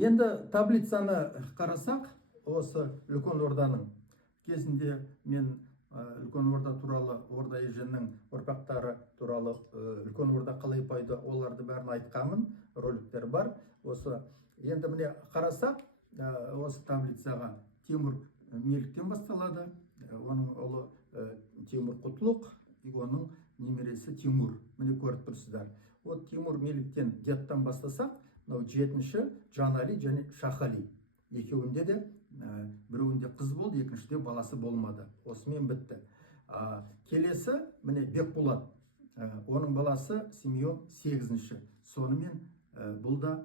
Енді таблицаны қарасақ, осы үлкен орданың кезінде мен үлкен орда туралы, орда еженнің ұрпақтары туралы үлкен орда қалай пайда, оларды бәрін айтқанмын, роликтер бар. Осы енді міне қарасақ, осы таблицаға Тимур Меліктен басталады, оның ұлы Тимур Құтлұқ, оның немересі Тимур. Міне көріп тұрсыздар. Вот Тимур Меліктен деттан бастасақ, мынау жетінші Жанали және Шахали. Екеуінде де біреуінде қыз болды, екіншіде баласы болмады. Осымен бітті. Келесі міне Бекболат. Оның баласы Симеон 8-ші. Сонымен бұл да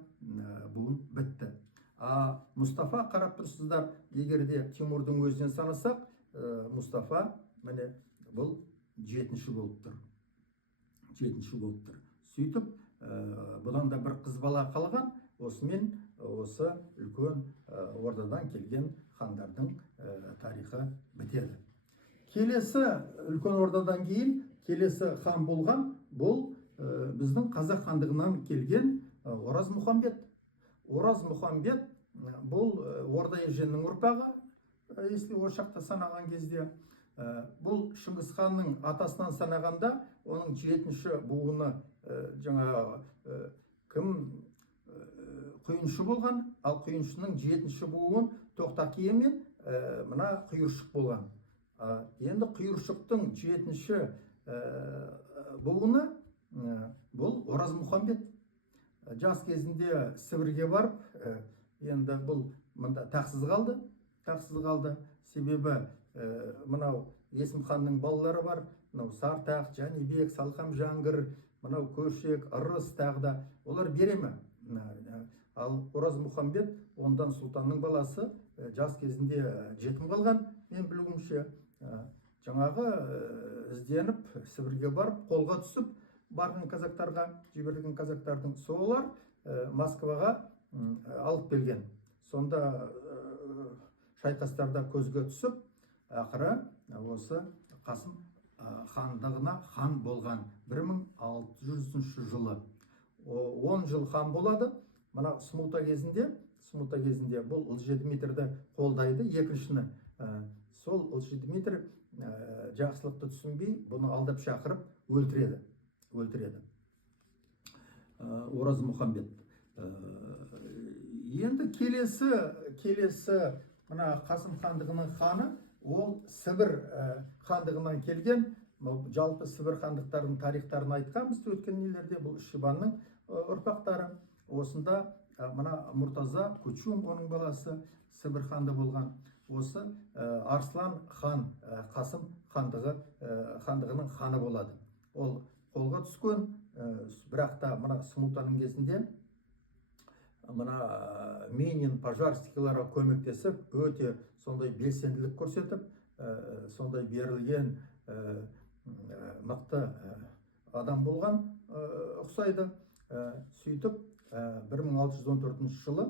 буын бітті. Мұстафа қарап тұрсыздар, егерде Тимурдың өзінен санасақ, Мұстафа міне бұл 7-ші болып тұр. 7-ші болып тұр. Сөйтіп, бұдан да бір қыз бала қалған, осымен осы үлкен ордадан келген хандардың тарихы бітеді. Келесі үлкен ордадан кейін келесі хан болған, бұл біздің қазақ хандығынан келген Ораз Мұхамбет. Ораз Мұхамбет бұл орда еженнің ұрпағы, если ошақта санаған кезде. Бұл Шыңғыс ханның атасынан санағанда, оның 7-ші буыны жаңағы кім құйыншы болған, ал құйыншының 7-ші буын Тоқтақия мен мына Құйыршық болған. Енді Құйыршықтың 7-ші буыны бұл Ораз Мұхамбет. Жас кезінде Сібірге барып, енді бұл мында тақсыз қалды. Себебі мынау Есім ханның балалары бар, мынау Сартақ, Жәнібек, Салқам Жаңғыр, мынау Көшек, Ырыс тағда, олар береме. Ал Ораз Мұхамбет, ондан сұлтанның баласы, жас кезінде жетім қалған, мен білуімше. Жаңағы ізденіп, Сібірге барып, қолға түсіп, барған казактарға, жіберілген казактардың солар Москваға алып келген. Сонда шайқастарда көзге түсіп, ақыры осы Қасым хандығына хан болған 1600 жылы. 10 жыл хан болады. Мына Смута кезінде бұл Ылжедмитрді қолдайды, екіншіні. Сол Ылжедмитр жақсылықты түсінбей, бұны алдап шақырып өлтіреді. Ораз Мұхамбет. Енді келесі мына Қасым хандығының ханы, ол Сібір хандығынан келген. Жалпы Сібір хандықтарының тарихтарын айтқанбыз өткен елдерде, бұл Шибанның ұрпақтары. Осында мына Мұртаза Күчум, оның баласы Сібір ханды болған. Осы Арслан хан Қасым хандығының ханы болады. Ол қолға түскен, бірақ та мына Смутаның кезінде мына Менин пожарскийларға көмектесіп, өте сондай белсенділік көрсетіп, сондай берілген мықты адам болған ұқсайды. Сөйтіп 1614 жылы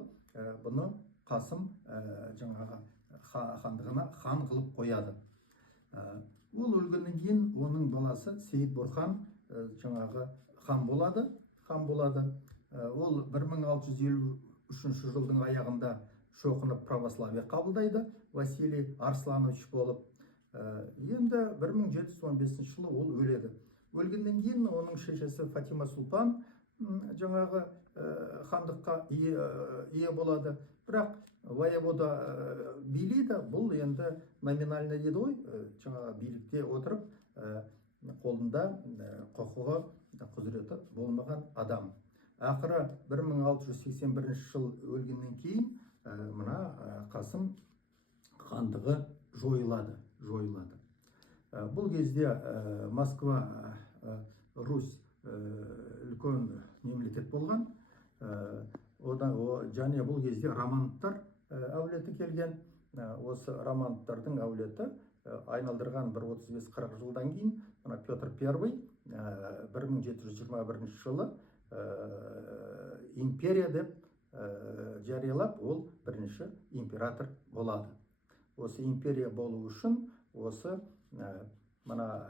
бұны Қасым жаңағы хандығына хан қылып қояды. Ол өлгеннен кейін оның баласы Сейіт Бұрхан жаңағы хан болады. Ол 1653 жылдың аяғында шоқынып православие қабылдайды, Василий Арсланович болып. Енді 1715 жылы ол өледі. Өлгеннен кейін оның шешесі Фатима Султан жаңағы хандыққа ие болады. Бірақ воевода билейді, бұл енді номинально деді ғой, жаңағы билікте отырып, қолында құқығы, құзыреті болмаған адам. Ақыры 1681 жыл өлгеннен кейін мына Қасым хандығы жойылады. Бұл кезде Москва, Русь үлкен мемлекет болған. Және бұл кезде Романовтар әулеті келген. Осы Романовтардың әулеті айналдырған 35-40 жылдан кейін Петр I 1721 жылы империя деп жариялап, ол бірінші император болады. Осы империя болу үшін осы мына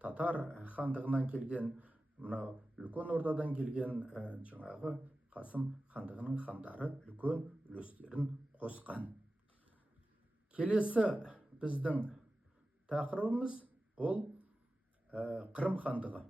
татар хандығынан келген, мына үлкен ордадан келген жаңағы Қасым хандығының хандары үлкен үлестерін қосқан. Келесі біздің тақырыбымыз ол Қырым хандығы.